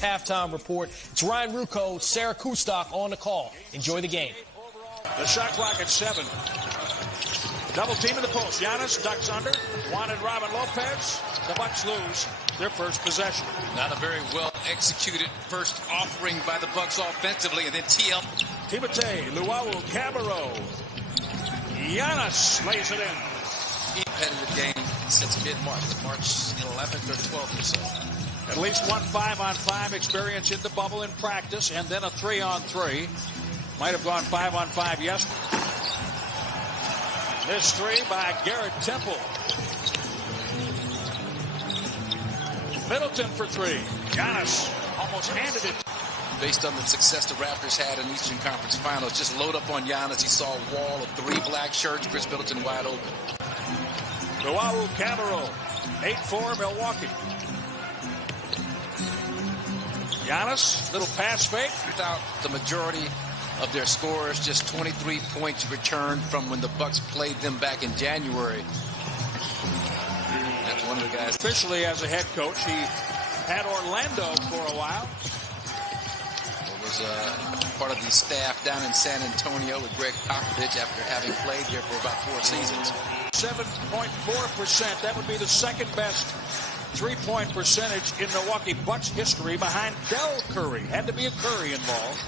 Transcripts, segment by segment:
Halftime report. It's Ryan Rucco, Sarah Kustok on the call. Enjoy the game. The shot clock at 7. Double team in the post. Giannis ducks under. Wanted Robin Lopez. The Bucks lose their first possession. Not a very well executed first offering by the Bucks offensively, and then Timothe Luwawu-Cabarrot. Giannis lays it in. Competitive game since mid-March, March 11th or 12th or so. At least one 5-on-5 experience in the bubble in practice, and then a 3-on-3. Might have gone 5-on-5 yesterday. This three by Garrett Temple. Middleton for three. Giannis almost handed it. Based on the success the Raptors had in Eastern Conference Finals, just load up on Giannis. He saw a wall of 3 black shirts. Chris Middleton wide open. Luwawu-Cabarrot, 8-4 Milwaukee. Giannis, little pass fake. Without the majority of their scores, just 23 points returned from when the Bucks played them back in January. That's one of the guys. Officially as a head coach, he had Orlando for a while. Was part of the staff down in San Antonio with Greg Popovich after having played here for about 4 seasons. 7.4%. That would be the second best three-point percentage in Milwaukee Bucks history behind Del Curry. Had to be a Curry involved.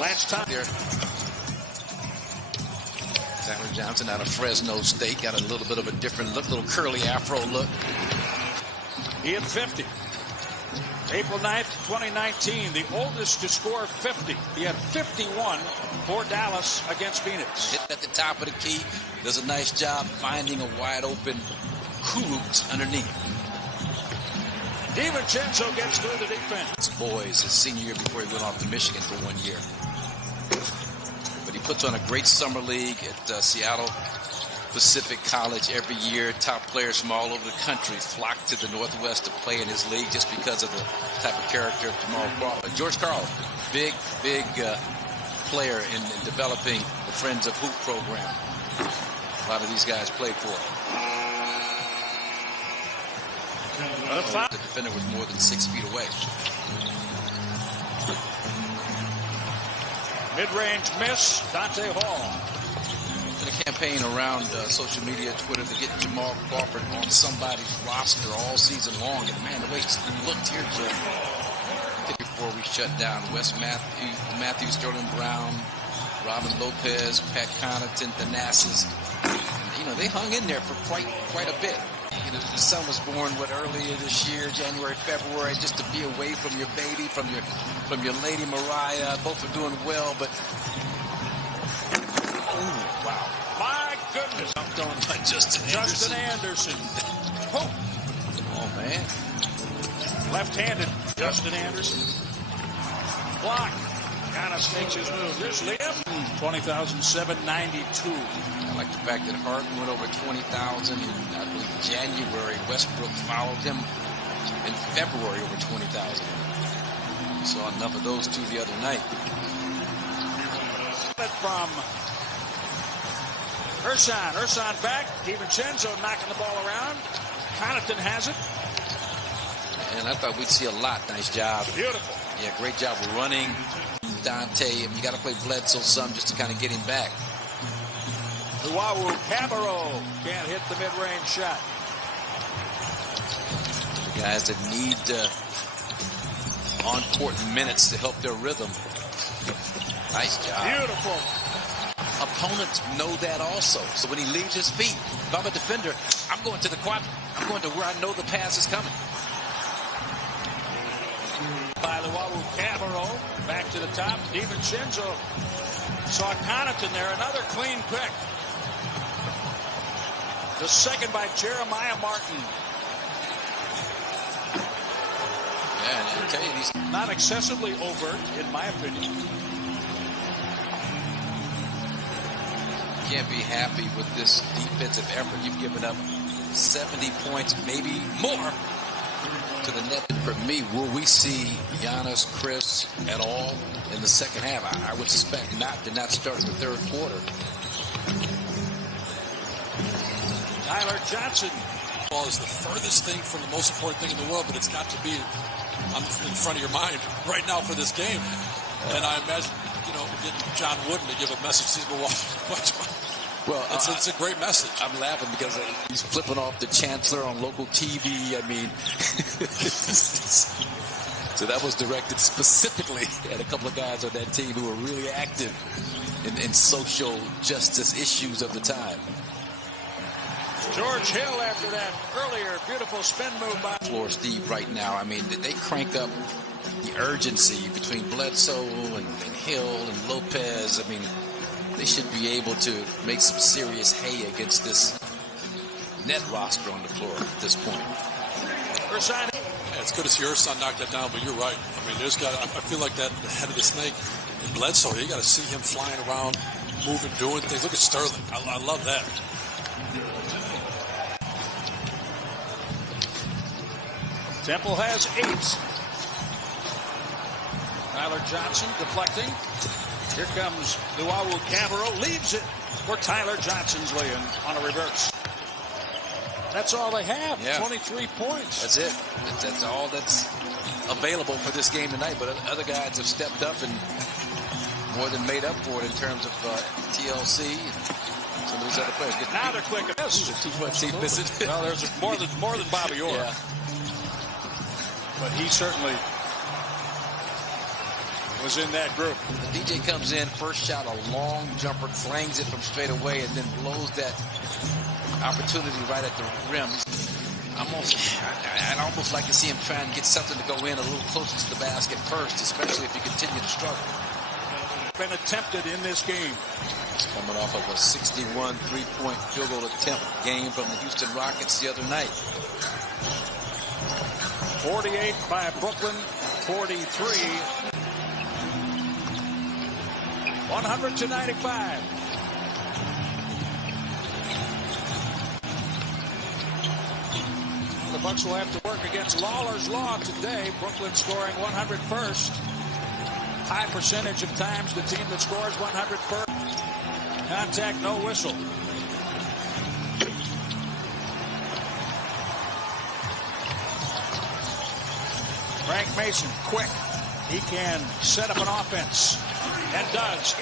Last time there. Tyler Johnson out of Fresno State got a little bit of a different look, little curly afro look. He had 50. April 9th, 2019, the oldest to score 50. He had 51 for Dallas against Phoenix. Hit at the top of the key. Does a nice job finding a wide open Kurucs underneath. DiVincenzo gets through the defense. Boys, his senior year before he went off to Michigan for 1 year. But he puts on a great summer league at Seattle Pacific College every year. Top players from all over the country flock to the Northwest to play in his league just because of the type of character of Jamal Crawford. George Karl, big player in developing the Friends of Hoop program. A lot of these guys played for him. The defender was more than 6 feet away. Mid-range miss, Dante Hall. A campaign around social media, Twitter, to get Jamal Crawford on somebody's roster all season long. And man, the way he looked here, Jim, before we shut down, Wes Matthews, Sterling Brown, Robin Lopez, Pat Connaughton, Thanasis. You know, they hung in there for quite a bit. You know, the son was born earlier this year, January, February, just to be away from your baby, from your lady Mariah. Both are doing well, but wow. My goodness. Dumped on by Justin Anderson. Oh, man. Left-handed Justin Anderson. Block. Giannis makes his move. There's Liam. 20,792. I like the fact that Harden went over 20,000 in, I believe, January. Westbrook followed him in February over 20,000. Saw enough of those two the other night. From Ersan back. DiVincenzo knocking the ball around. Connaughton has it. And I thought we'd see a lot. Nice job. Beautiful. Yeah, great job of running. Dante, you got to play Bledsoe some just to kind of get him back. Luwawu-Cabarrot can't hit the mid-range shot. The guys that need on-court minutes to help their rhythm. Nice job. Beautiful. Opponents know that also. So when he leaves his feet, if I'm a defender, I'm going to the quadrant. I'm going to where I know the pass is coming. By Luwawu-Cabarrot, back to the top. DiVincenzo saw Connaughton there. Another clean pick. The second by Jeremiah Martin. Yeah, and I tell you, he's not excessively overt, in my opinion. You can't be happy with this defensive effort. You've given up 70 points, maybe more, to the net. For me, will we see Giannis, Chris at all in the second half? I would suspect not. Did not start in the third quarter. Tyler Johnson. Ball is the furthest thing from the most important thing in the world, but it's got to be in front of your mind right now for this game. And I imagine, getting John Wooden to give a message. He's been watching. Well, it's a great message. I'm laughing because he's flipping off the chancellor on local TV. I mean, so that was directed specifically at a couple of guys on that team who were really active in social justice issues of the time. George Hill after that earlier beautiful spin move by Floor, Steve, right now. I mean, they crank up the urgency between Bledsoe and Hill and Lopez. I mean, they should be able to make some serious hay against this net roster on the floor at this point. Yeah, it's good to see Ersan knock that down, but you're right. I mean, I feel like that the head of the snake in Bledsoe, you got to see him flying around, moving, doing things. Look at Sterling. I love that. Temple has 8. Tyler Johnson deflecting. Here comes Luwawu-Cabarrot, leaves it for Tyler Johnson's lay-in on a reverse. That's all they have, yeah. 23 points. That's it. That's all that's available for this game tonight. But other guys have stepped up and more than made up for it in terms of TLC and some of these other players. Now they're clicking. This is a two-foot team visit. Well, there's more than Bobby Orr. Yeah. But he certainly was in that group. The DJ comes in, first shot, a long jumper, clangs it from straight away, and then blows that opportunity right at the rim. I'd almost like to see him try and get something to go in a little closer to the basket first, especially if he continue to struggle. Been attempted in this game. He's coming off of a 61 three-point field goal attempt game from the Houston Rockets the other night. 48 by Brooklyn, 43. 100-95. The Bucks will have to work against Lawler's Law today. Brooklyn scoring 101st. High percentage of times the team that scores 101st. Contact, no whistle. Frank Mason, quick. He can set up an offense. And does.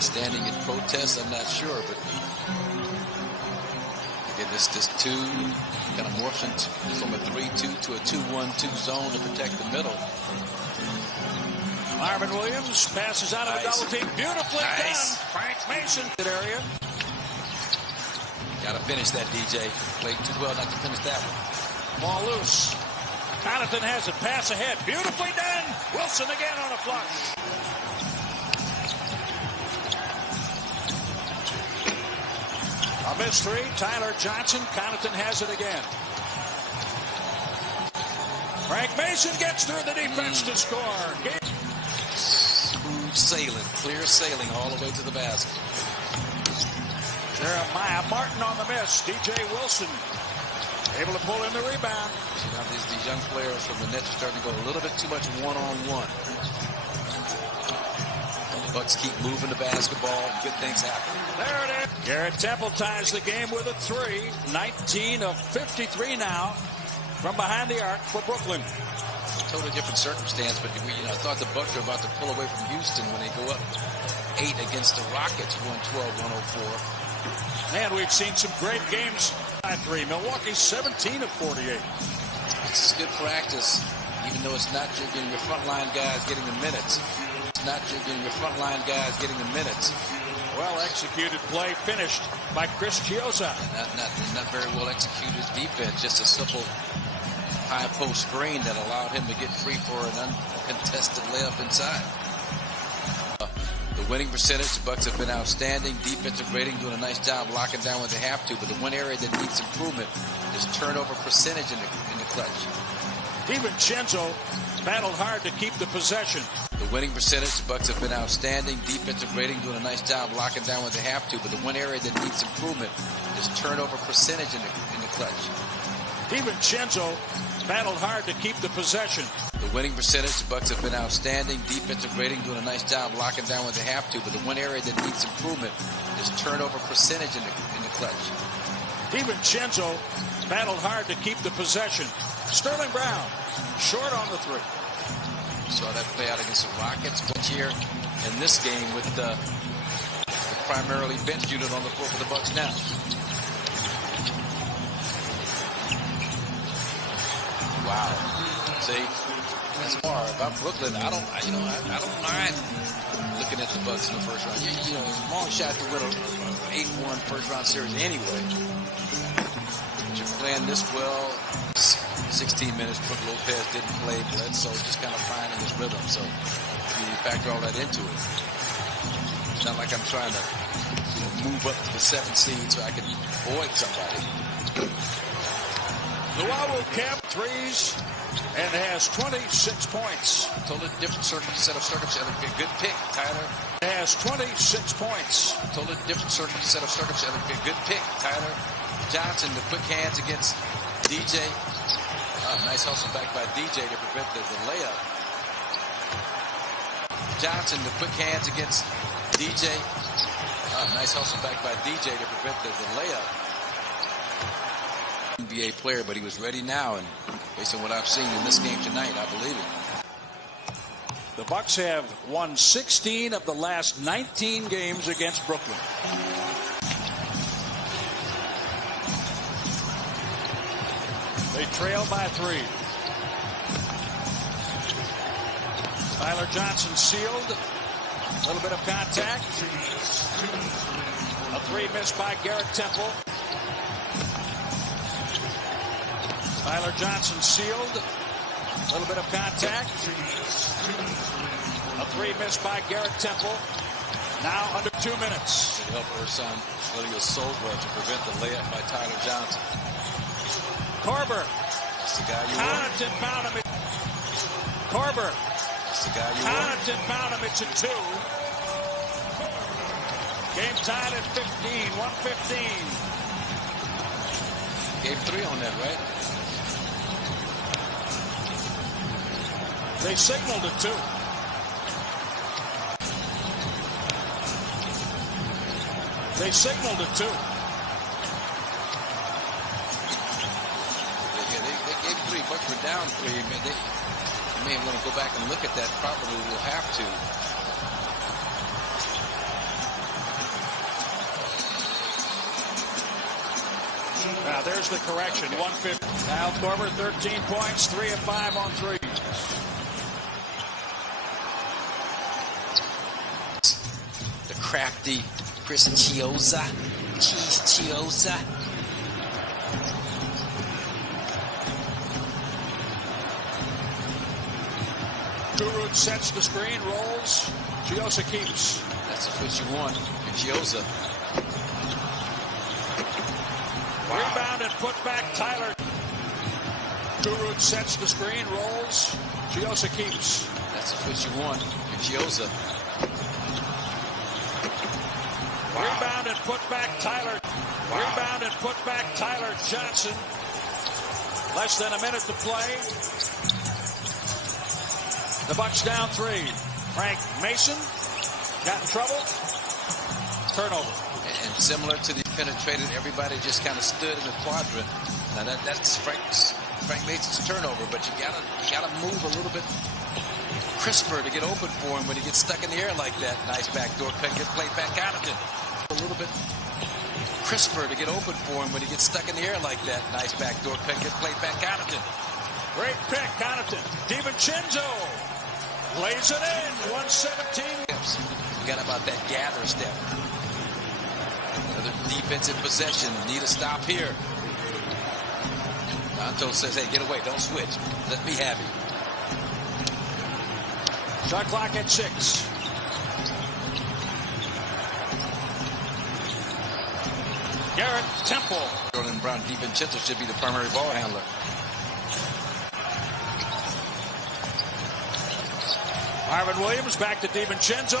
Standing in protest, I'm not sure, but again, this 2 kind of morphs from a 3-2 to a 2-1-2 zone to protect the middle. Marvin Williams passes out of the double team. Beautifully done. Frank Mason. Area. Got to finish that, DJ. Played too well not to finish that one. Ball loose. Connaughton has it. Pass ahead. Beautifully done. Wilson again on a flush. A missed 3. Tyler Johnson. Connaughton has it again. Frank Mason gets through the defense to score. Smooth sailing. Clear sailing all the way to the basket. Jeremiah Martin on the miss. DJ Wilson able to pull in the rebound. You know, these young players from the Nets are starting to go a little bit too much one-on-one. The Bucks keep moving the basketball and good things happen. There it is. Garrett Temple ties the game with a 3. 19 of 53 now from behind the arc for Brooklyn. Totally different circumstance, but I thought the Bucks were about to pull away from Houston when they go up 8 against the Rockets, 112-104. Man, we've seen some great games. 3. Milwaukee 17 of 48. It's good practice, even though it's not your frontline guys getting the minutes. It's not your frontline guys getting the minutes. Well executed play finished by Chris Chiozza. Not very well executed defense. Just a simple high post screen that allowed him to get free for an uncontested layup inside. The winning percentage, the Bucks have been outstanding. Defensive rating, doing a nice job locking down when they have to. But the one area that needs improvement is turnover percentage in the clutch. DiVincenzo battled hard to keep the possession. The winning percentage, the Bucks have been outstanding. Defensive rating, doing a nice job locking down when they have to. But the one area that needs improvement is turnover percentage in the clutch. DiVincenzo battled hard to keep the possession. The winning percentage, the Bucks have been outstanding. Defensive rating, doing a nice job locking down when they have to. But the one area that needs improvement his turnover percentage in the clutch. DiVincenzo battled hard to keep the possession. Sterling Brown, short on the three. Saw that play out against the Rockets. What's here in this game with the primarily bench unit on the floor for the Bucks now. Wow. See, that's far. If I'm Brooklyn, I don't mind looking at the Bucks in the first round. You know, it's a long shot to win an 8-1 first round series anyway. But you're playing this well. 16 minutes. Brook Lopez didn't play. Bledsoe just kind of finding his rhythm. So you factor all that into it. It's not like I'm trying to move up to the 7th seed so I can avoid somebody. Luwawu-Cabarrot threes and has 26 points. Totally different set of circumstances. Good pick, Tyler. Has 26 points. Totally different set of circumstances. Good pick, Tyler. Johnson, the quick hands against DJ. Nice hustle back by DJ to prevent the layup. Johnson, the quick hands against DJ. Nice hustle back by DJ to prevent the layup. NBA player, but he was ready now, and based on what I've seen in this game tonight, I believe it. The Bucks have won 16 of the last 19 games against Brooklyn. They trail by 3. Tyler Johnson sealed. A little bit of contact. A 3 missed by Garrett Temple. Tyler Johnson sealed. A little bit of contact. A 3 missed by Garrett Temple. Now under 2 minutes. To help Ersan Ilyasova to prevent the layup by Tyler Johnson. Korver. That's the guy you want. Connaughton found him. Korver. That's the guy you want. Connaughton found him. It's a 2. Game tied at 15. 1:15. Game 3 on that, right? They signaled it too. They signaled it too. They gave 3. Bucks were down 3. They may want to go back and look at that. Probably will have to. Now there's the correction. 150. Now Korver 13 points, 3 of 5 on 3. The crafty Chris Chiozza. Chiozza. Guru sets the screen, rolls. Chiozza keeps. That's what you want. Chiozza. Rebound and put back Tyler. Guru sets the screen, rolls. Chiozza keeps. That's what you want. Chiozza. Rebound and put back Tyler. Rebound and put back Tyler Johnson. Less than a minute to play. The Bucks down 3. Frank Mason got in trouble. Turnover. And similar to the penetrated, everybody just kind of stood in the quadrant. Now that's Frank Mason's turnover, but you gotta move a little bit crisper to get open for him when he gets stuck in the air like that. Nice backdoor pick, good play back Connaughton. A little bit crisper to get open for him when he gets stuck in the air like that. Nice backdoor pick, good play back Connaughton. Great pick, Connaughton. DiVincenzo lays it in. 117. Forgot about that gather step. Another defensive possession. Need a stop here. Anto says, hey, get away. Don't switch. Let me have it. Shot clock at 6. Garrett Temple. Jordan Brown, DiVincenzo should be the primary ball handler. Marvin Williams back to DiVincenzo.